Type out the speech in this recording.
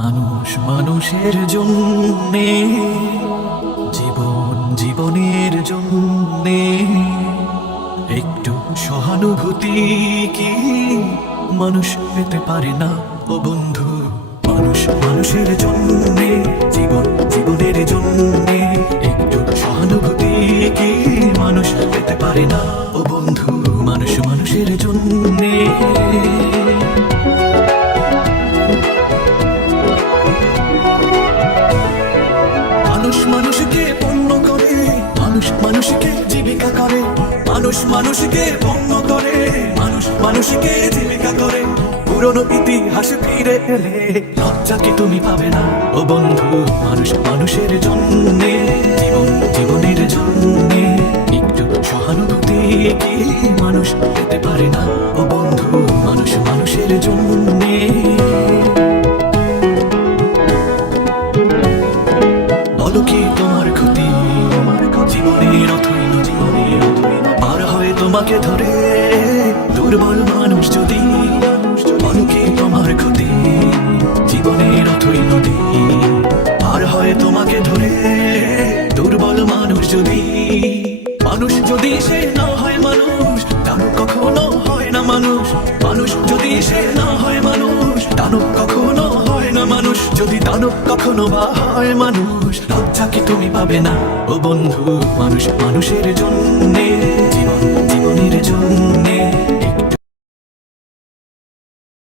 মানুষ মানুষের জন্যে, জীবন জীবনের জন্যে একটু সহানুভূতি কি মানুষ পেতে পারে না? ও বন্ধু, মানুষ মানুষের জন্যে, জীবন জীবনের জন্যে একটু সহানুভূতি কি মানুষ পেতে পারে না? ও বন্ধু, মানুষ মানুষের জন্যে। মানুষ মানুষকে পণ্য করে, মানুষ মানুষকে জীবিকা করে, মানুষ মানুষকে পণ্য করে, মানুষ মানুষকে জীবিকা করে। পুরনো ইতিহাস ফিরে এলে লজ্জা কি তুমি পাবে না? ও বন্ধু, মানুষ মানুষের জন্যে, জীবন জীবনের জন্যে একটু সহানুভূতি কি মানুষ পেতে পারে না? ও বন্ধু, মানুষ মানুষের জন্যে। বলো কি তোমার ক্ষতি, জীবনের অথৈল জীবনের পার হয় তোমাকে ধরে দুর্বল মানুষ যদি? বলো কি তোমার ক্ষতি, জীবনের অথৈল নদী পার হয় তোমাকে ধরে দুর্বল মানুষ যদি? মানুষ যদি সে না হয় মানুষ, দানব কখনো হয় না মানুষ। মানুষ যদি সে না হয় মানুষ, দানব কখনো হয় না মানুষ। যদি দানব কখনো বা হয় মানুষ, লজ্জা কি তুমি পাবে না? ও বন্ধু, মানুষ মানুষের জন্যে, জীবন জীবনের জন্য